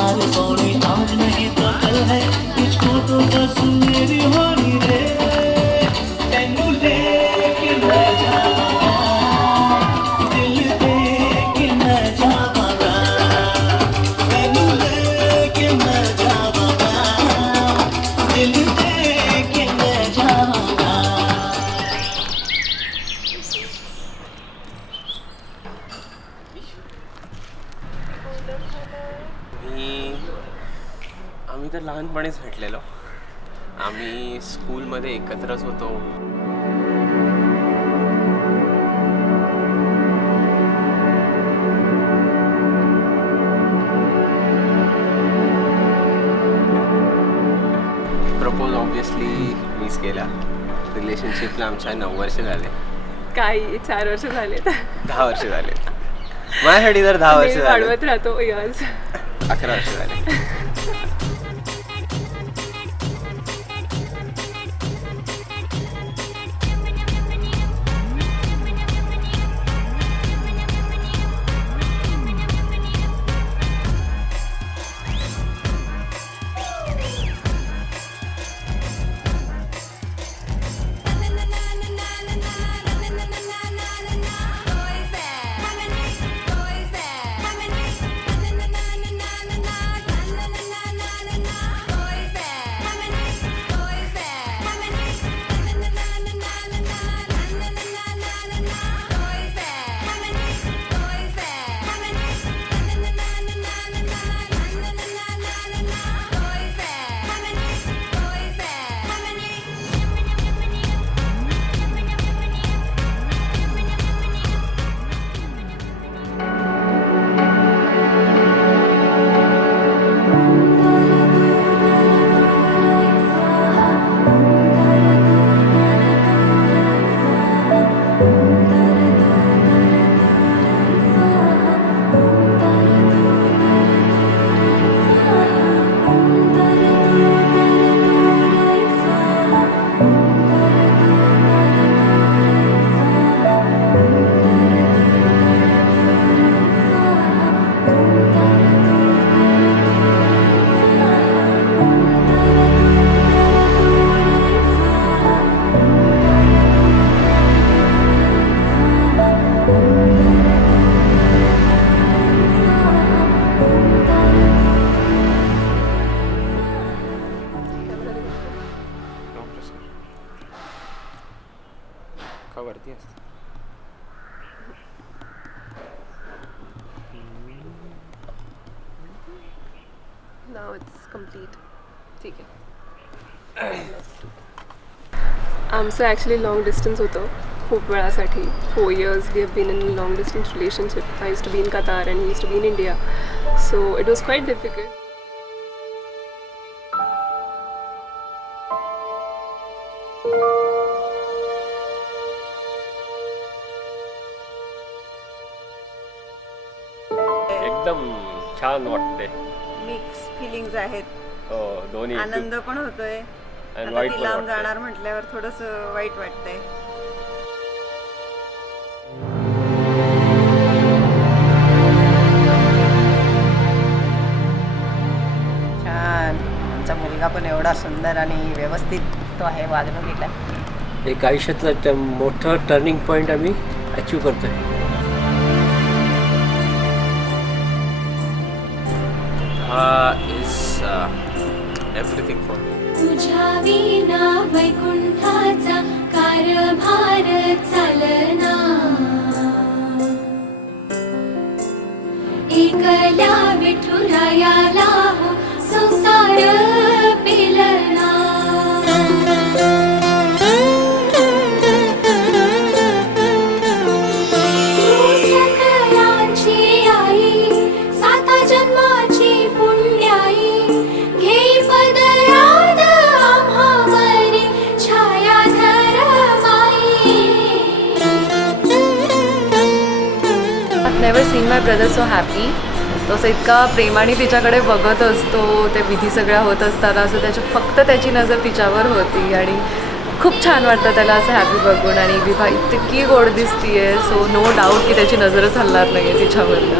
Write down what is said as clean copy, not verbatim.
आज सोनी आज नहीं तो कल है, इसको तो बस मेरी होनी रे। तेनू लेके मैं जावांगा, दिल दे के मैं जावांगा, तेनू लेके मैं जावांगा, दिल दे के मैं जावांगा। आम्ही तर लहानपणीच भेटलेलो. आम्ही स्कूलमध्ये एकत्रच होतो. प्रपोज ऑब्विसली मीच केला. रिलेशनशिपला आमच्या 9 वर्ष झाले. काही 4 वर्ष झालेत. 10 वर्ष झाले. माझ्यासाठी तर 10 वर्ष झाले. वाढवत राहतो यस. 11 वर्ष झाले. वरती असते. Now it's complete. ठीक आहे. आमचं ॲक्च्युली लॉंग डिस्टन्स होतं खूप वेळासाठी. 4 years we have been in long distance relationship. I used to be in Qatar and he used to be in India. So it was quite difficult. एकदम छान वाटते. Mix feelings आहेत. दोन्ही आनंद पण होतोय. आणि आता वाईट ती पण लांब वाटतंय. जाणार म्हटल्यावर थोडस वाईट वाटतंय. छान. आमचा मुलगा पण एवढा सुंदर आणि व्यवस्थित तो आहे वागणुकीला. एक आयुष्यातलं मोठं टर्निंग पॉईंट आम्ही अचीव करतोय. is everything for me. तुझ्या विना वैकुंठाचा कारभार चालना. एकल्या विठुरायाला संसार पेलना. Never seen my brother so happy. तो असं इतका प्रेमाने तिच्याकडे बघत असतो. ते विधी सगळ्या होत असताना असं फक्त त्याची नजर तिच्यावर होती आणि खूप छान वाटतं त्याला असं हॅपी बघून. आणि विभा इतकी गोड दिसतीये. सो नो डाऊट की त्याची नजरच हलणार नाही आहे तिच्यावरनं.